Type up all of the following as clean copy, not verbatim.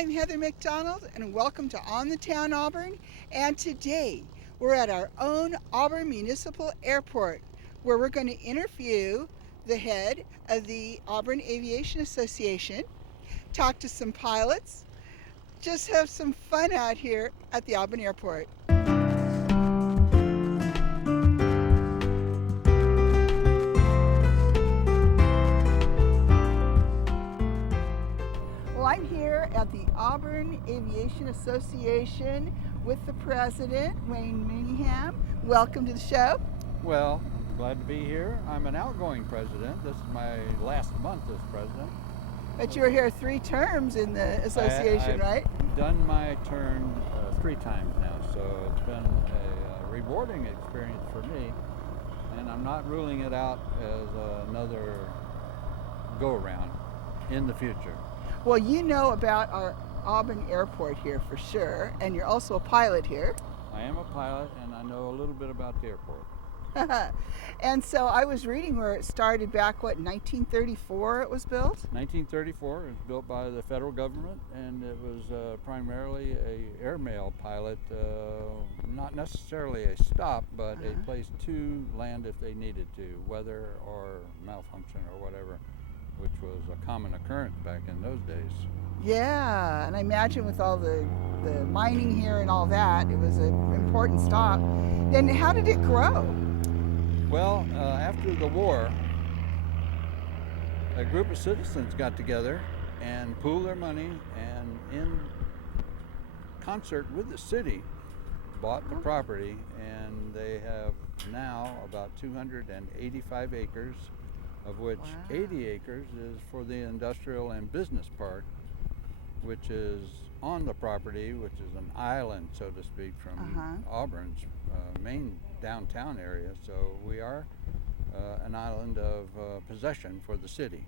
I'm Heather McDonald, and welcome to On the Town Auburn. And today we're at our own Auburn Municipal Airport, where we're going to interview the head of the Auburn Aviation Association, talk to some pilots, just have some fun out here at the Auburn Airport. Well, I'm here at the Auburn Aviation Association with the president, Wayne Minningham. Welcome to the show. Well, I'm glad to be here. I'm an outgoing president. This is my last month as president. But you were here 3 terms in the association, right? I've done my turn 3 times now, so it's been a rewarding experience for me, and I'm not ruling it out as another go-around in the future. Well, you know about our Auburn Airport here for sure, and you're also a pilot here. I am a pilot, and I know a little bit about the airport. And so I was reading where it started back, 1934 it was built? 1934. It was built by the federal government, and it was primarily a airmail pilot, not necessarily a stop, but a place to land if they needed to, weather or malfunction or whatever, which was a common occurrence back in those days. Yeah, and I imagine with all the mining here and all that, it was an important stop. Then how did it grow? Well, after the war, a group of citizens got together and pooled their money, and in concert with the city, bought the property, and they have now about 285 acres, of which 80 acres is for the industrial and business park, which is on the property, which is an island, so to speak, from Auburn's main downtown area. So we are an island of possession for the city.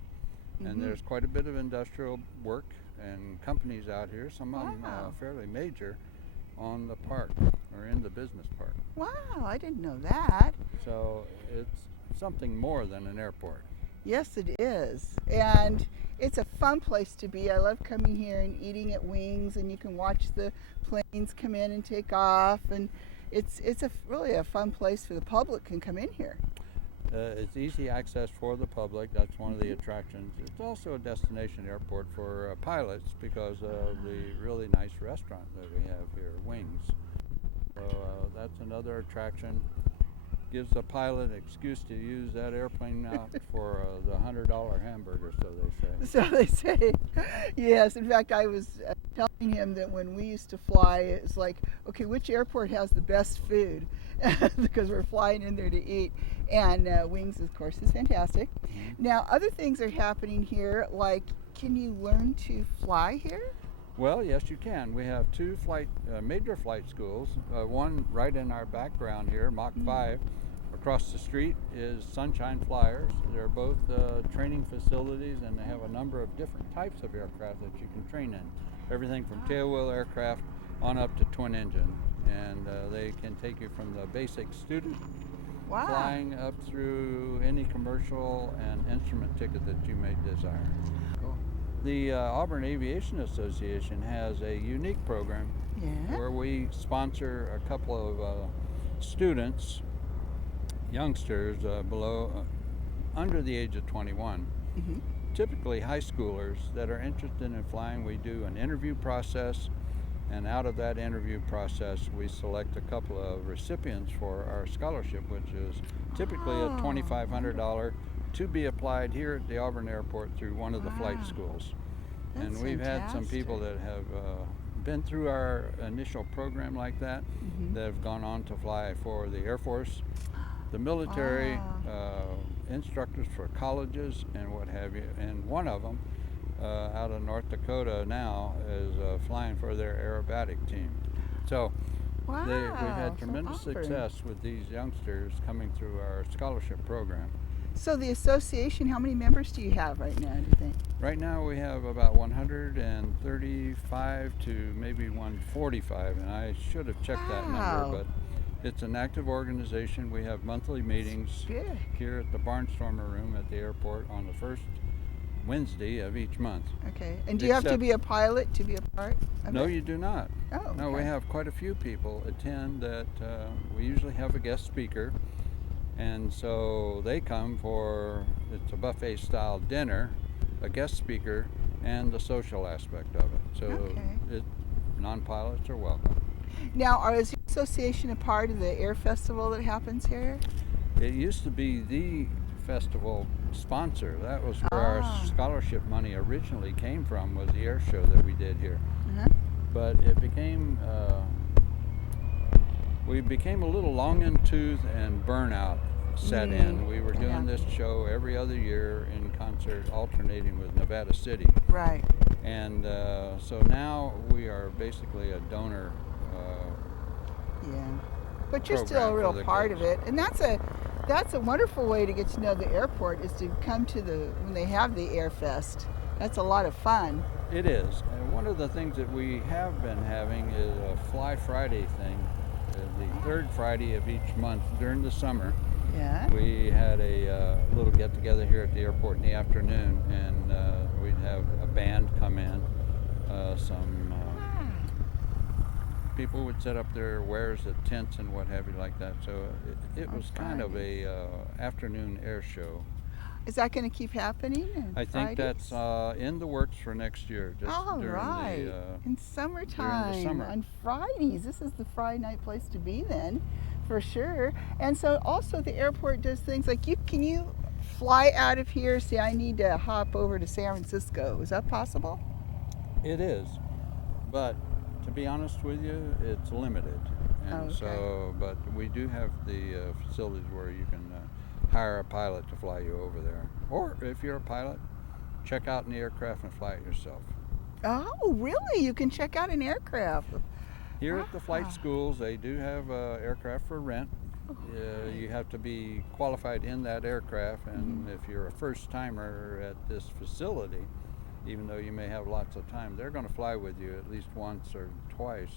And there's quite a bit of industrial work and companies out here, some of them fairly major, on the park or in the business park. Wow, I didn't know that. So it's something more than an airport. Yes, it is. And it's a fun place to be. I love coming here and eating at Wings, and you can watch the planes come in and take off, and it's really a fun place for the public can come in here. It's easy access for the public. That's one of the attractions. It's also a destination airport for pilots because of the really nice restaurant that we have here, Wings. So that's another attraction. Gives the pilot an excuse to use that airplane now for the $100 hamburger, so they say. So they say, yes. In fact, I was telling him that when we used to fly, it's like, okay, which airport has the best food? Because we're flying in there to eat. And Wings, of course, is fantastic. Now, other things are happening here, like, can you learn to fly here? Well, yes, you can. We have 2 major flight schools, one right in our background here, Mach 5. Across the street is Sunshine Flyers. They're both training facilities, and they have a number of different types of aircraft that you can train in. Everything from tailwheel aircraft on up to twin engine. And they can take you from the basic student flying up through any commercial and instrument ticket that you may desire. Cool. The Auburn Aviation Association has a unique program where we sponsor a couple of students, youngsters under the age of 21, typically high schoolers that are interested in flying. We do an interview process, and out of that interview process we select a couple of recipients for our scholarship, which is typically a $2,500 to be applied here at the Auburn Airport through one of the flight schools. That's and we've had some people that have been through our initial program like that, that have gone on to fly for the Air Force, the military, instructors for colleges and what have you. And one of them out of North Dakota now is flying for their aerobatic team. So we've had tremendous success with these youngsters coming through our scholarship program. So the association, how many members do you have right now, do you think? Right now we have about 135 to maybe 145, and I should have checked that number, but it's an active organization. We have monthly meetings here at the Barnstormer Room at the airport on the first Wednesday of each month. Okay. And do you have to be a pilot to be a part of No, it? you do not. Oh, No, we okay. have quite a few people attend that. We usually have a guest speaker, and so they come for, it's a buffet style dinner, a guest speaker, and the social aspect of it. So Okay. non-pilots are welcome. Now, is your association a part of the air festival that happens here? It used to be the festival sponsor. That was where our Ah. scholarship money originally came from, was the air show that we did here. Uh-huh. But it became, we became a little long in tooth and burnout set in. We were doing this show every other year in concert, alternating with Nevada City. Right. And so now we are basically a donor. Yeah. But you're still a Program real for the part kids. of it, and that's a wonderful way to get to know the airport, is to come to when they have the Air Fest. That's a lot of fun. It is. And one of the things that we have been having is a Fly Friday thing. The third Friday of each month during the summer, Yeah. we had a little get together here at the airport in the afternoon, and we'd have a band come in. Some people would set up their wares at tents and what have you like that. So it was kind of a afternoon air show. Is that going to keep happening? I think that's in the works for next year. Just all during right. In summertime, summer. on Fridays. This is the Friday night place to be then, for sure. And so also the airport does things like can you fly out of here? Say I need to hop over to San Francisco. Is that possible? It is, but to be honest with you, it's limited. And Okay. so, but we do have the facilities where you can hire a pilot to fly you over there. Or if you're a pilot, check out an aircraft and fly it yourself. Oh, really? You can check out an aircraft. Here at the Ah. flight schools, they do have aircraft for rent. You have to be qualified in that aircraft, and if you're a first timer at this facility, even though you may have lots of time, they're going to fly with you at least once or twice.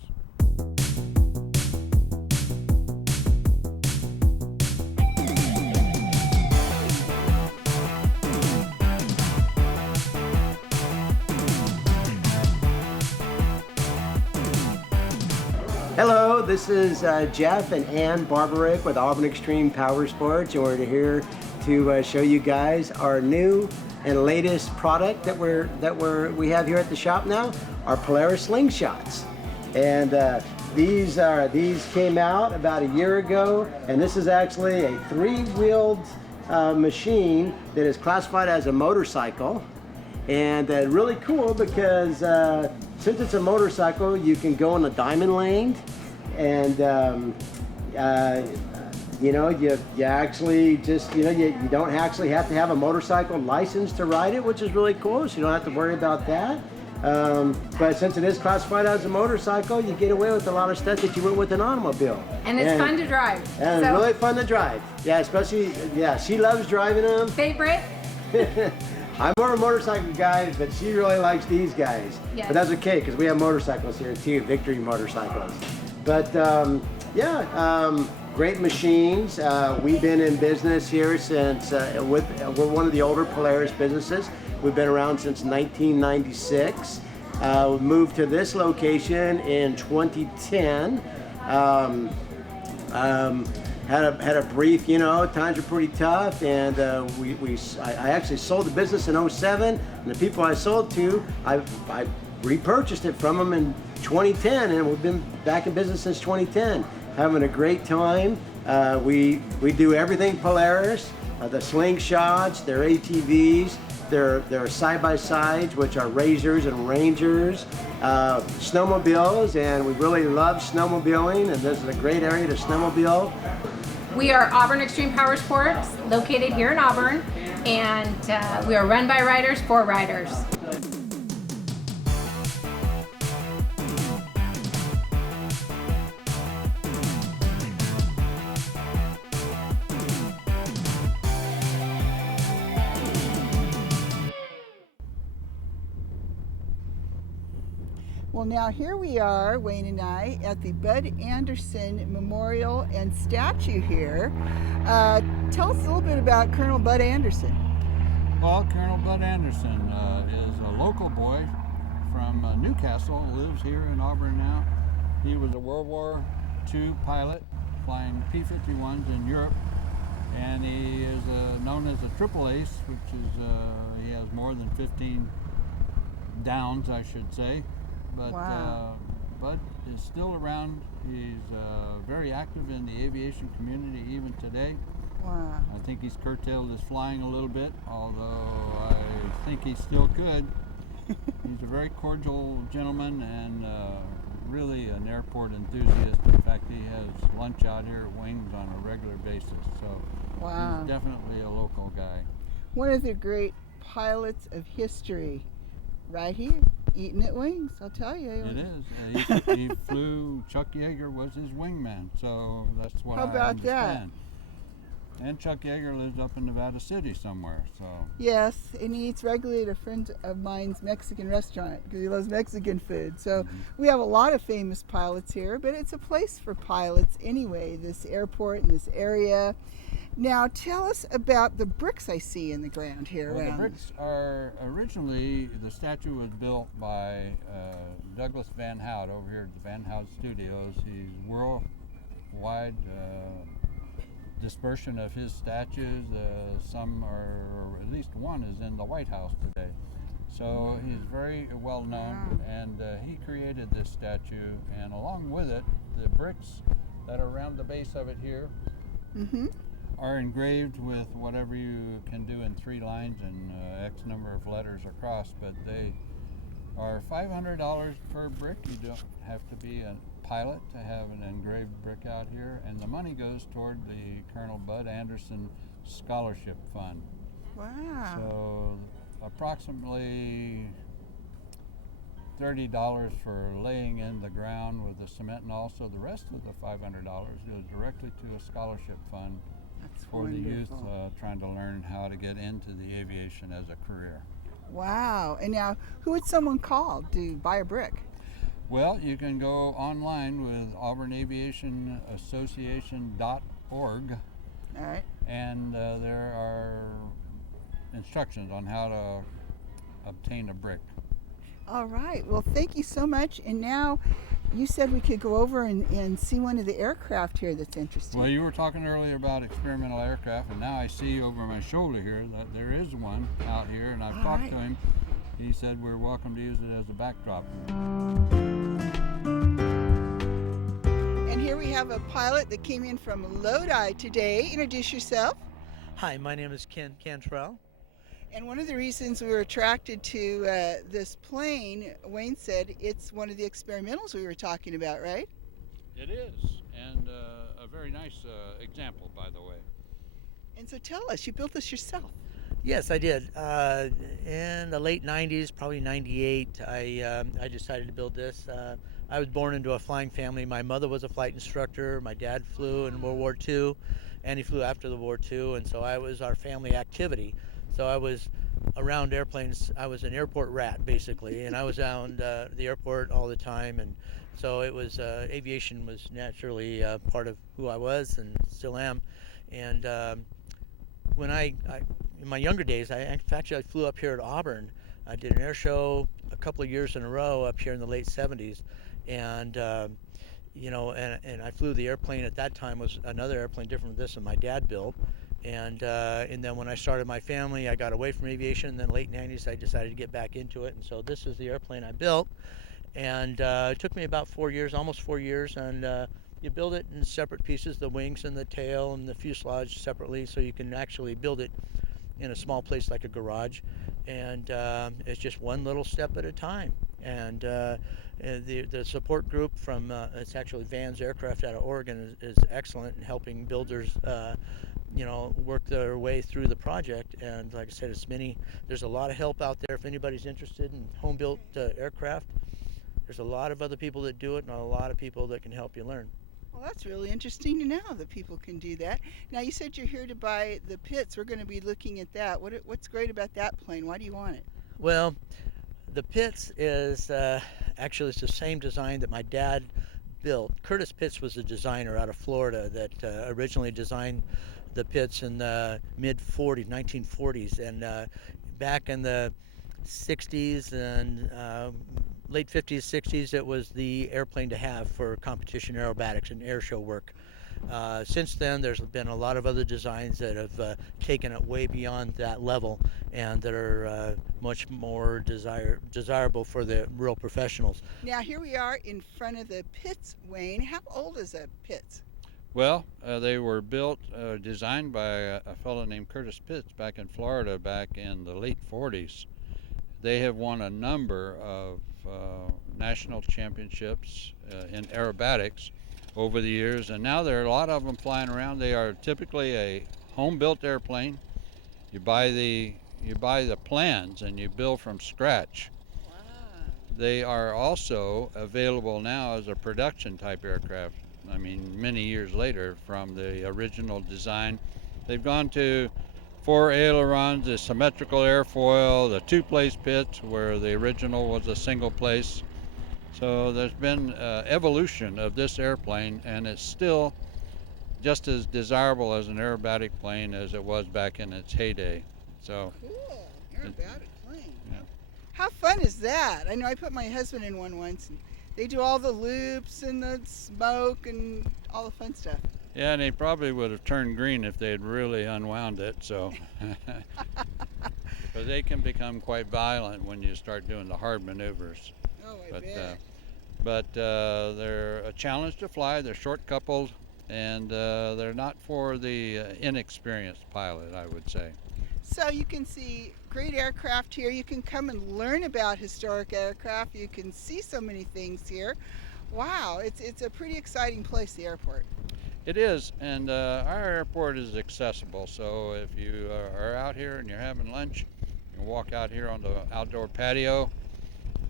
Hello, this is Jeff and Ann Barbarick with Auburn Extreme Power Sports, and we're here to show you guys our new and latest product that we have here at the shop now, our Polaris slingshots. And these came out about a year ago, and this is actually a three-wheeled machine that is classified as a motorcycle. And really cool because since it's a motorcycle, you can go in the diamond lane, and you actually just you don't actually have to have a motorcycle license to ride it, which is really cool. So you don't have to worry about that. But since it is classified as a motorcycle, you get away with a lot of stuff that you would with an automobile. And it's fun to drive. And it's really fun to drive. Yeah, especially she loves driving them. Favorite? I'm more a motorcycle guy, but she really likes these guys. Yes. But that's okay, because we have motorcycles here too, Victory motorcycles. But great machines. We've been in business here since, we're one of the older Polaris businesses. We've been around since 1996. We moved to this location in 2010. Had a brief, times were pretty tough, and I actually sold the business in 07, and the people I sold to, I repurchased it from them in 2010, and we've been back in business since 2010, having a great time. We do everything Polaris, the slingshots, their ATVs, their side-by-sides, which are Razors and Rangers, snowmobiles, and we really love snowmobiling, and this is a great area to snowmobile. We are Auburn Extreme Power Sports, located here in Auburn, and we are run by riders for riders. Well, now here we are, Wayne and I, at the Bud Anderson Memorial and Statue here. Tell us a little bit about Colonel Bud Anderson. Well, Colonel Bud Anderson is a local boy from Newcastle, lives here in Auburn now. He was a World War II pilot flying P-51s in Europe, and he is known as a triple ace, which is he has more than 15 downs, I should say. But Wow. Bud is still around. He's very active in the aviation community even today. Wow. I think he's curtailed his flying a little bit, although I think he still could. He's a very cordial gentleman and really an airport enthusiast. In fact, he has lunch out here at Wings on a regular basis, so Wow. he's definitely a local guy. One of the great pilots of history, right here, eating at Wings. I'll tell you. It is. He flew. Chuck Yeager was his wingman, so that's what How I about that? understand. And Chuck Yeager lives up in Nevada City somewhere, so. Yes, and he eats regularly at a friend of mine's Mexican restaurant because he loves Mexican food. So we have a lot of famous pilots here, but it's a place for pilots anyway, this airport and this area. Now tell us about the bricks I see in the ground here Well, the around. bricks are originally, the statue was built by Douglas Van Hout over here at the Van Hout Studios. He's worldwide dispersion of his statues. Some are, or at least one is in the White House today. So he's very well known, and he created this statue, and along with it, the bricks that are around the base of it here Mm-hmm. are engraved with whatever you can do in 3 lines and X number of letters across, but they are $500 per brick. You don't have to be a pilot to have an engraved brick out here, and the money goes toward the Colonel Bud Anderson Scholarship Fund. Wow. So approximately $30 for laying in the ground with the cement, and also the rest of the $500 goes directly to a scholarship fund That's for the youth wonderful. trying to learn how to get into the aviation as a career. Wow. And now, who would someone call to buy a brick? Well, you can go online with auburnaviationassociation.org, All right. and there are instructions on how to obtain a brick. All right. Well, thank you so much. And now, you said we could go over and see one of the aircraft here that's interesting. Well, you were talking earlier about experimental aircraft, and now I see over my shoulder here that there is one out here, and I've All talked right. to him. He said we're welcome to use it as a backdrop. And here we have a pilot that came in from Lodi today. Introduce yourself. Hi, my name is Ken Cantrell. And one of the reasons we were attracted to this plane, Wayne said it's one of the experimentals we were talking about, right? It is, and a very nice example, by the way. And so tell us, you built this yourself. Yes, I did. In the late 90s, probably 98, I decided to build this. I was born into a flying family. My mother was a flight instructor. My dad flew in World War II, and he flew after the War II, and so I was our family activity. So I was around airplanes. I was an airport rat, basically, and I was around the airport all the time, and so it was aviation was naturally part of who I was and still am. And when I in my younger days, I flew up here at Auburn. I did an air show a couple of years in a row up here in the late 70s, and you know, and I flew the airplane at that time was another airplane different from this that my dad built. And then when I started my family, I got away from aviation. And then late 90s, I decided to get back into it. And so this is the airplane I built. And it took me about 4 years, almost 4 years. And you build it in separate pieces, the wings and the tail and the fuselage separately, so you can actually build it in a small place like a garage. And it's just one little step at a time. And the support group from, it's actually Van's Aircraft out of Oregon is excellent in helping builders you know, work their way through the project. And like I said, there's a lot of help out there if anybody's interested in home-built aircraft. There's a lot of other people that do it and a lot of people that can help you learn. Well, that's really interesting to know that people can do that. Now, you said you're here to buy the Pitts. We're going to be looking at that. What's great about that plane? Why do you want it? Well, the Pitts is actually it's the same design that my dad built. Curtis Pitts was a designer out of Florida that originally designed the Pitts in the mid-1940s, and back in the 60s and late 50s, 60s, it was the airplane to have for competition aerobatics and air show work. Since then, there's been a lot of other designs that have taken it way beyond that level and that are much more desirable for the real professionals. Now here we are in front of the Pitts, Wayne. How old is a Pitts? Well, they were built, designed by a fellow named Curtis Pitts back in Florida back in the late 40s. They have won a number of national championships in aerobatics over the years, and now there are a lot of them flying around. They are typically a home-built airplane. You buy the plans and you build from scratch. Wow. They are also available now as a production type aircraft. I mean, many years later from the original design. They've gone to 4 ailerons, the symmetrical airfoil, the 2-place pitch where the original was a single place. So there's been evolution of this airplane, and it's still just as desirable as an aerobatic plane as it was back in its heyday. So Cool. Aerobatic plane. yeah. How fun is that? I know I put my husband in one once, and they do all the loops and the smoke and all the fun stuff. Yeah, and they probably would have turned green if they had really unwound it. So, because they can become quite violent when you start doing the hard maneuvers. Oh, I But bet. they're a challenge to fly. They're short coupled, and they're not for the inexperienced pilot, I would say. So you can see great aircraft here. You can come and learn about historic aircraft. You can see so many things here. Wow, it's a pretty exciting place, the airport. It is, and our airport is accessible. So if you are out here and you're having lunch, you can walk out here on the outdoor patio,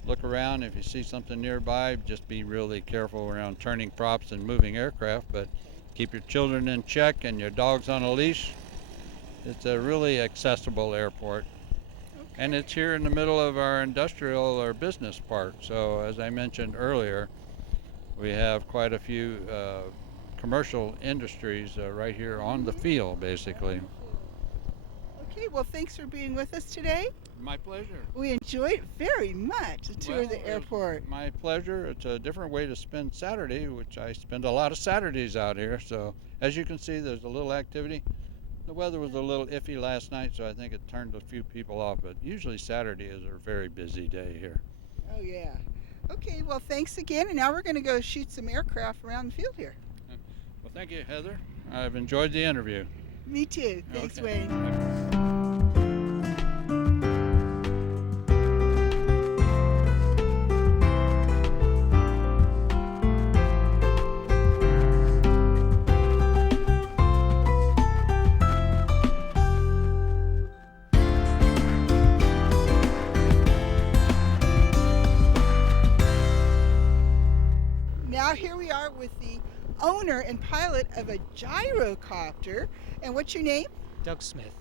look around. If you see something nearby, just be really careful around turning props and moving aircraft, but keep your children in check and your dogs on a leash. It's a really accessible airport. And it's here in the middle of our industrial or business park. So as I mentioned earlier, we have quite a few commercial industries right here on the field, basically. Okay, well, thanks for being with us today. My pleasure. We enjoyed very much the tour of the Well, airport. My pleasure. It's a different way to spend Saturday, which I spend a lot of Saturdays out here. So as you can see, there's a little activity. The weather was a little iffy last night, so I think it turned a few people off, but usually Saturday is a very busy day here. Oh, yeah. Okay, well, thanks again, and now we're going to go shoot some aircraft around the field here. Well, thank you, Heather. I've enjoyed the interview. Me too. Thanks, Okay. Wayne. Now here we are with the owner and pilot of a gyrocopter. And what's your name? Doug Smith,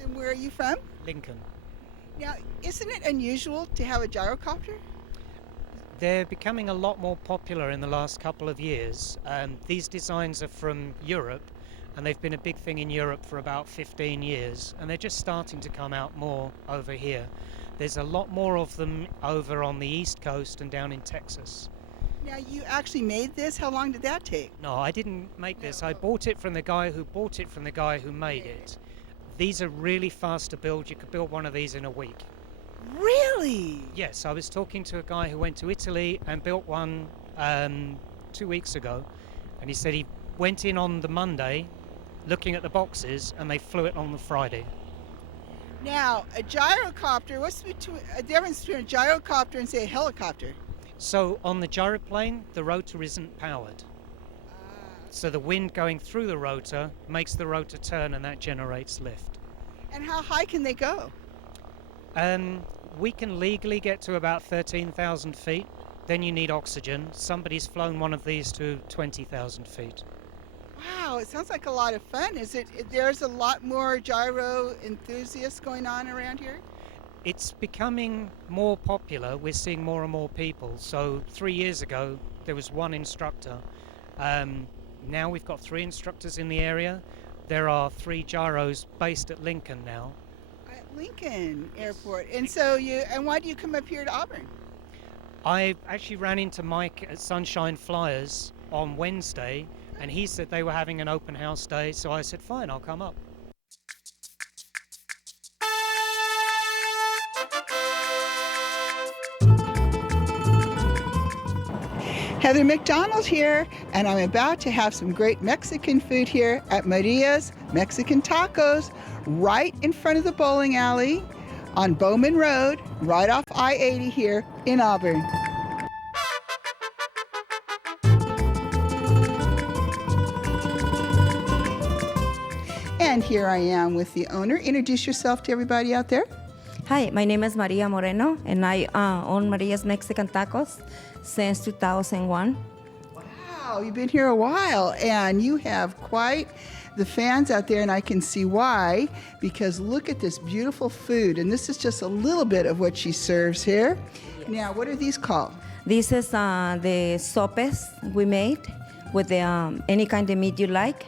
And where are you from? Lincoln. Now, isn't it unusual to have a gyrocopter? They're becoming a lot more popular in the last couple of years. These designs are from Europe, and they've been a big thing in Europe for about 15 years, and they're just starting to come out more over here. There's a lot more of them over on the East Coast and down in Texas. Now, you actually made this. How long did that take? No, I didn't make this. I bought it from the guy who bought it from the guy who made it. These are really fast to build. You could build one of these in a week. Really? Yes, I was talking to a guy who went to Italy and built one 2 weeks ago, and he said he went in on the Monday looking at the boxes and they flew it on the Friday. Now, a gyrocopter, what's the difference between a gyrocopter and, say, a helicopter? So on the gyroplane, the rotor isn't powered. So the wind going through the rotor makes the rotor turn, and that generates lift. And how high can they go? We can legally get to about 13,000 feet. Then you need oxygen. Somebody's flown one of these to 20,000 feet. Wow, it sounds like a lot of fun. There's a lot more gyro enthusiasts going on around here? It's becoming more popular. We're seeing more and more people. So 3 years ago, there was one instructor. Now we've got 3 instructors in the area. There are 3 gyros based at Lincoln now. Lincoln Airport. And so and why do you come up here to Auburn? I actually ran into Mike at Sunshine Flyers on Wednesday, and he said they were having an open house day, so I said, fine, I'll come up. Heather McDonald here, and I'm about to have some great Mexican food here at Maria's Mexican Tacos, right in front of the bowling alley on Bowman Road, right off I-80 here in Auburn. And here I am with the owner. Introduce yourself to everybody out there. Hi, my name is Maria Moreno, and I own Maria's Mexican Tacos since 2001. Wow, you've been here a while, and you have quite the fans out there, and I can see why, because look at this beautiful food, and this is just a little bit of what she serves here. Yes. Now, what are these called? This is the sopes we made with the, any kind of meat you like,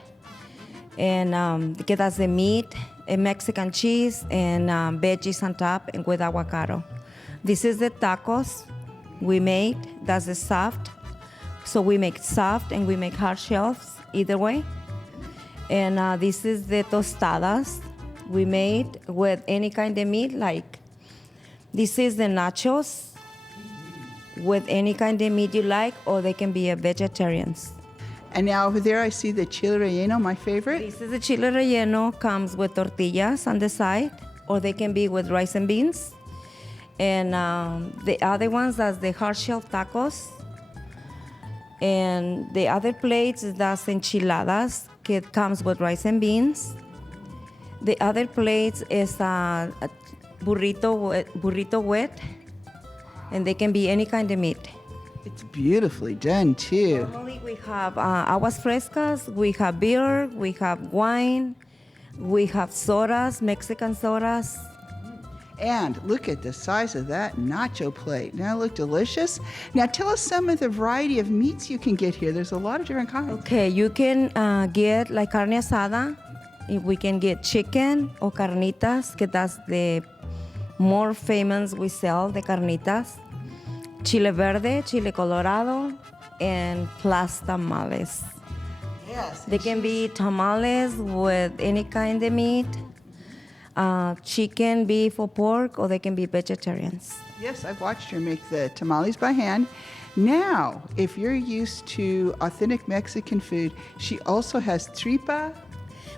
and that's the meat, a Mexican cheese, and veggies on top, and with avocado. This is the tacos we made. That's the soft. So we make soft and we make hard shells, either way. And this is the tostadas we made with any kind of meat. Like this is the nachos with any kind of meat you like, or they can be a vegetarians. And now over there I see the chile relleno, my favorite. This is the chile relleno, comes with tortillas on the side, or they can be with rice and beans. And the other ones, that's the hard shell tacos. And the other plates, that's enchiladas, it comes with rice and beans. The other plates is a burrito wet, and they can be any kind of meat. It's beautifully done too. Normally we have aguas frescas, we have beer, we have wine, we have sodas, Mexican sodas. And look at the size of that nacho plate. Now look delicious. Now tell us some of the variety of meats you can get here. There's a lot of different kinds. Okay, you can get like carne asada. We can get chicken or carnitas, que that's the more famous we sell, the carnitas. Chile verde, chile colorado, and plus tamales. Yes. They can be tamales with any kind of meat, chicken, beef, or pork, or they can be vegetarians. Yes, I've watched her make the tamales by hand. Now, if you're used to authentic Mexican food, she also has tripa.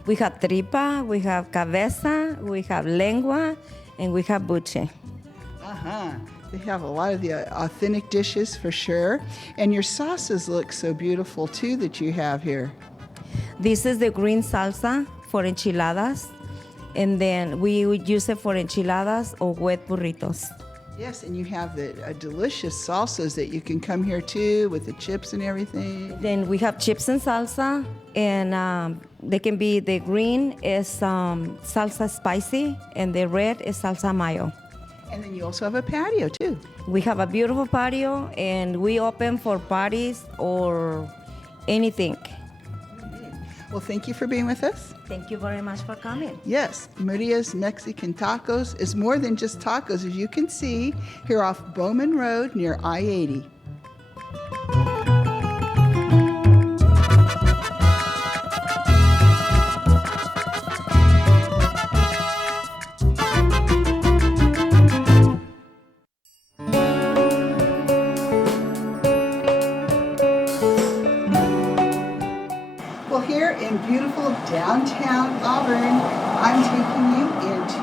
We have tripa, we have cabeza, we have lengua, and we have buche. Uh-huh. They have a lot of the authentic dishes for sure. And your sauces look so beautiful too that you have here. This is the green salsa for enchiladas. And then we would use it for enchiladas or wet burritos. Yes, and you have the delicious salsas that you can come here too with the chips and everything. Then we have chips and salsa, and they can be, the green is salsa spicy, and the red is salsa mayo. And then you also have a patio too. We have a beautiful patio, and we open for parties or anything. Well, thank you for being with us. Thank you very much for coming. Yes, Maria's Mexican Tacos is more than just tacos, as you can see here off Bowman Road near I-80. Well, here in beautiful downtown Auburn, I'm taking you into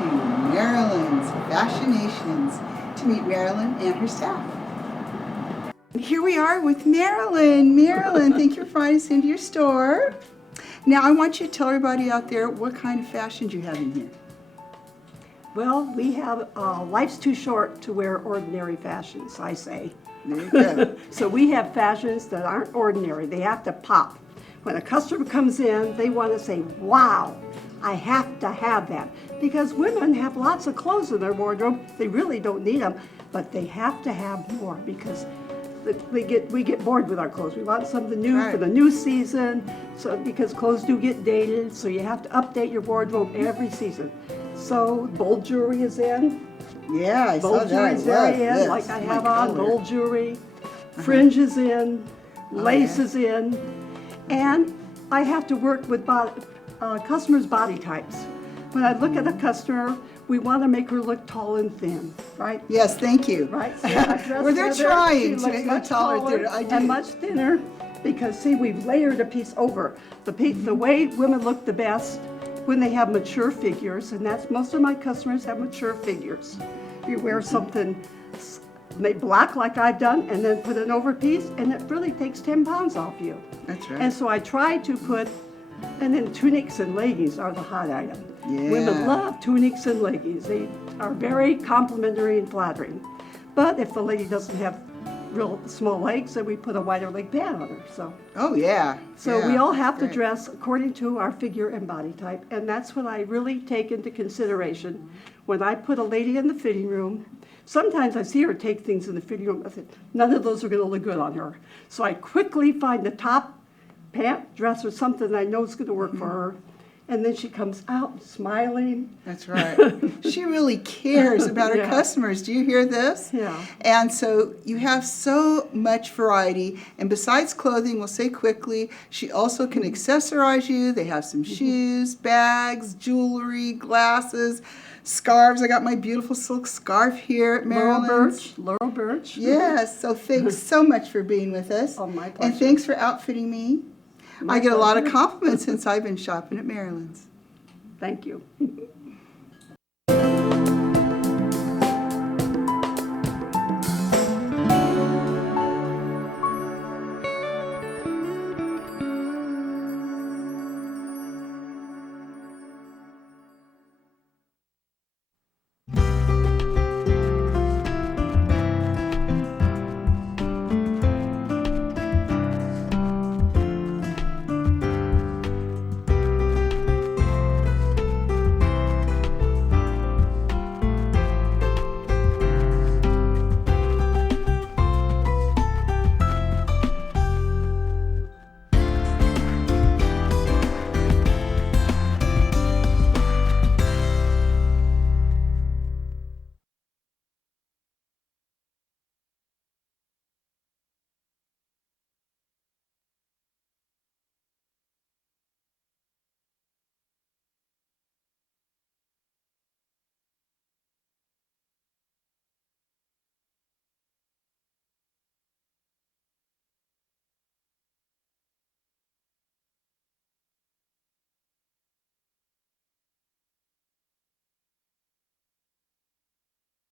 Maryland's Fascinations to meet Marilyn and her staff. Here we are with Marilyn. Marilyn, thank you for inviting us into your store. Now, I want you to tell everybody out there what kind of fashions you have in here. Well, we have, life's too short to wear ordinary fashions, I say. There you go. So we have fashions that aren't ordinary. They have to pop. When a customer comes in, they want to say, wow, I have to have that. Because women have lots of clothes in their wardrobe. They really don't need them, but they have to have more because we get bored with our clothes. We want something new for the new season, so because clothes do get dated, so you have to update your wardrobe every season. So gold jewelry is in. Yeah, I saw Gold that. I jewelry's love very in, this. like I My have on color. gold jewelry. Fringe is in, lace yeah. is in, and I have to work with customers' body types. When I look at a customer, we want to make her look tall and thin, right? Yes, thank you. Right? So I dress Well, they're her there. trying She to looks make me much taller, thinner. I do. and much thinner, because see, we've layered a piece over. The way women look the best when they have mature figures, and that's most of my customers have mature figures. You wear something made black like I've done, and then put an over piece, and it really takes 10 pounds off you. That's right. And so I try to put, and then tunics and leggings are the hot item. Yeah. Women love tunics and leggings. They are very complimentary and flattering. But if the lady doesn't have real small legs, then we put a wider leg pad on her. Oh, yeah. So Yeah, we all that's have to great. dress according to our figure and body type, and that's what I really take into consideration when I put a lady in the fitting room. Sometimes I see her take things in the fitting room. I think, none of those are going to look good on her. So I quickly find the top pant, dress, or something I know is going to work for her. And then she comes out smiling. That's right. She really cares about her Yeah. customers. Do you hear this? Yeah. And so you have so much variety. And besides clothing, we'll say quickly, she also can accessorize you. They have some shoes, bags, jewelry, glasses, scarves. I got my beautiful silk scarf here at Maryland's. Laurel Birch. Yes, so thanks so much for being with us. Oh, my And pleasure. thanks for outfitting me. My I get a lot of pleasure. compliments since I've been shopping at Maryland's. Thank you.